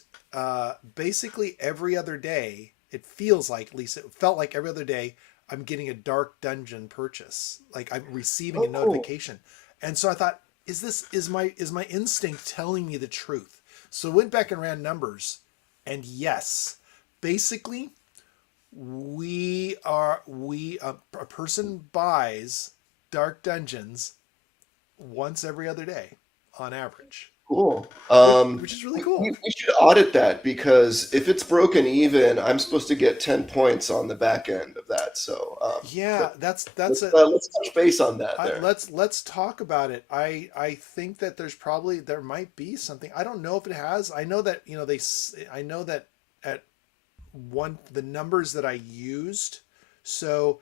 basically every other day, it feels like, at least it felt like every other day, I'm getting a Dark Dungeon purchase. Like I'm receiving a notification. And so I thought, is my instinct telling me the truth? So I went back and ran numbers, and yes, basically a person buys Dark Dungeons once every other day on average. Cool. Which is really cool. We should audit that because if it's broken even, I'm supposed to get 10 points on the back end of that. So Yeah, that's let's it. let's touch base on that there. Let's talk about it. I think that there might be something. I don't know if it has. I know that I know that at the numbers that I used. So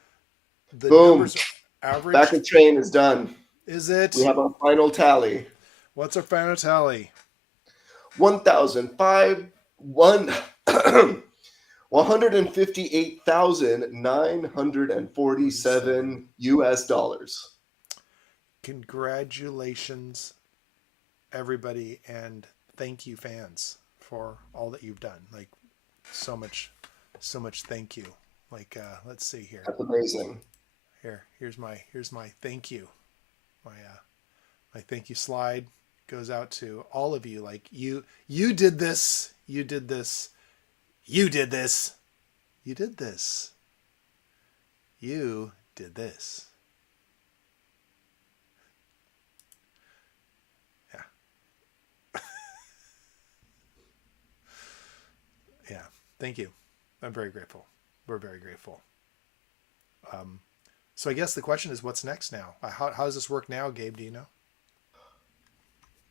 the Boom. numbers average. Back of train is done. Is it? We have our final tally. What's our final tally? 158,947 US dollars. Congratulations, everybody, and thank you, fans, for all that you've done. Like so much thank you. Like let's see here. That's amazing. Here's my thank you. My thank you slide goes out to all of you. Like you did this. You did this. You did this. You did this. You did this. Yeah. Thank you. I'm very grateful. We're very grateful. Um, so I guess the question is, what's next now? How does this work now, Gabe? Do you know?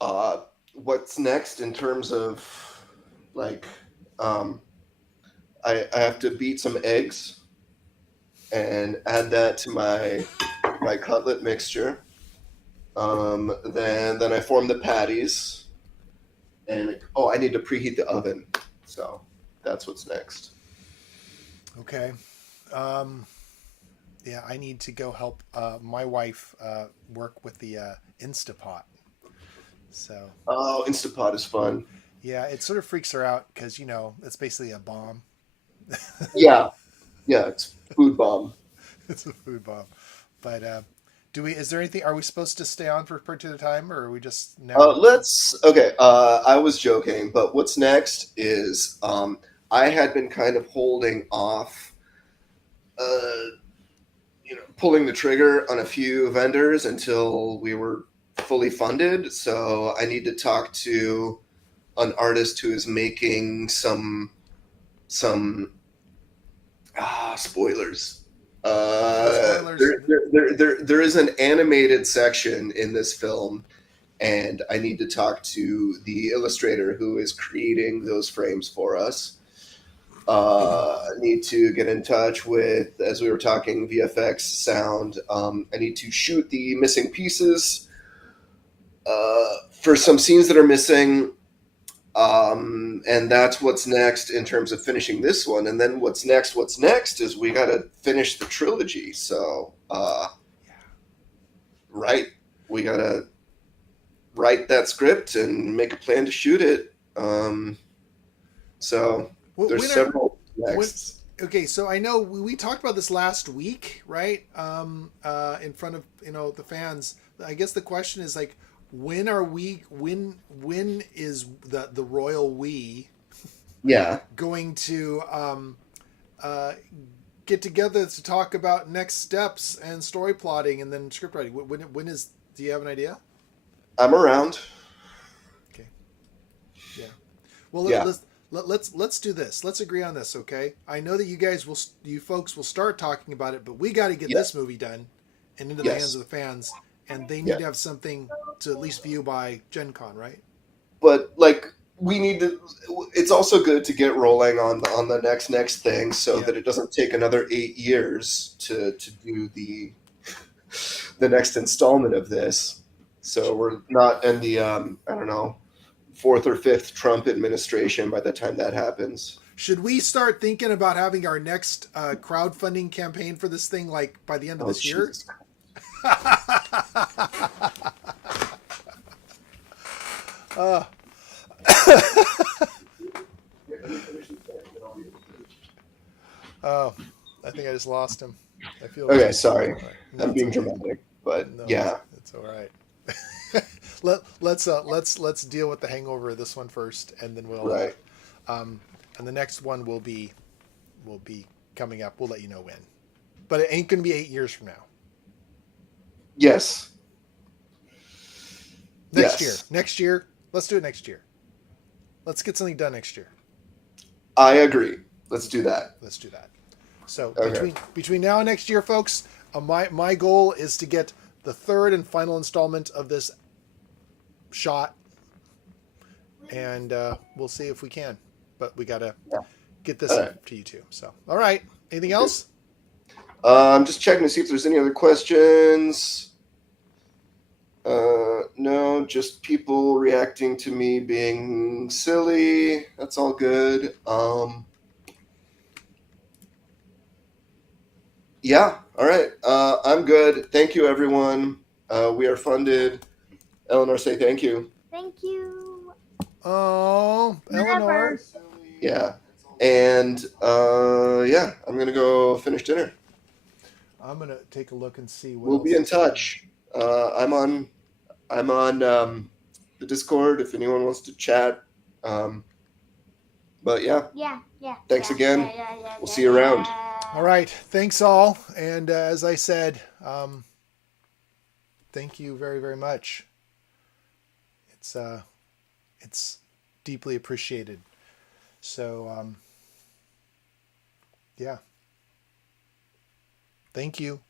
Uh, what's next in terms of like, um, I have to beat some eggs and add that to my cutlet mixture. Then I form the patties, and oh, I need to preheat the oven. So that's what's next. Okay. Um, yeah, I need to go help my wife work with the Instapot. So Oh, Instapot is fun. yeah, it sort of freaks her out because it's basically a bomb. Yeah, yeah, it's food bomb. It's a food bomb. But do we? Is there anything? Are we supposed to stay on for a particular time, or are we just now? Let's okay. I was joking, but what's next is I had been kind of holding off, uh, pulling the trigger on a few vendors until we were fully funded. So I need to talk to an artist who is making some spoilers. Spoilers. There is an animated section in this film, and I need to talk to the illustrator who is creating those frames for us. I need to get in touch with, as we were talking, VFX sound. I need to shoot the missing pieces for some scenes that are missing. And that's what's next in terms of finishing this one. And then what's next is we got to finish the trilogy. So, right, we got to write that script and make a plan to shoot it. So there's several next. Okay, so I know we talked about this last week, right? In front of the fans. I guess the question is like, when is the royal we going to get together to talk about next steps and story plotting and then script writing? When is? Do you have an idea? I'm around. Okay. Yeah. Well, let's do this. Let's agree on this, okay? I know that you folks will start talking about it, but we got to get this movie done and into the hands of the fans, and they need to have something to at least view by Gen Con, right? But like we need to. It's also good to get rolling on the next thing, so that it doesn't take another 8 years to do the next installment of this. So we're not in the I don't know, 4th or 5th Trump administration by the time that happens. Should we start thinking about having our next crowdfunding campaign for this thing like by the end of this year? Oh, I think I just lost him. I feel okay. Sorry, no, I'm being dramatic, but no, yeah, it's all right. Let's deal with the hangover of this one first, and then we'll and the next one will be coming up. We'll let you know when, but it ain't gonna be 8 years from now. Yes. Next year. Let's do it next year. Let's get something done next year. I agree. Let's do that. Let's do that. So between now and next year, folks, my goal is to get the 3rd and final installment of this shot, and we'll see if we can. But we gotta get this up to you too. So, all right. Anything else? I'm just checking to see if there's any other questions. No, just people reacting to me being silly. That's all good. Yeah, all right. I'm good. Thank you, everyone. We are funded. Eleanor, say thank you. Thank you. Oh, Eleanor. Yeah. And I'm gonna go finish dinner. I'm gonna take a look and see what We'll else be in touch. I'm on the Discord if anyone wants to chat. But yeah. Thanks again. We'll see you around. All right. Thanks all. And as I said, thank you very, very much. It's deeply appreciated. So Yeah. Thank you.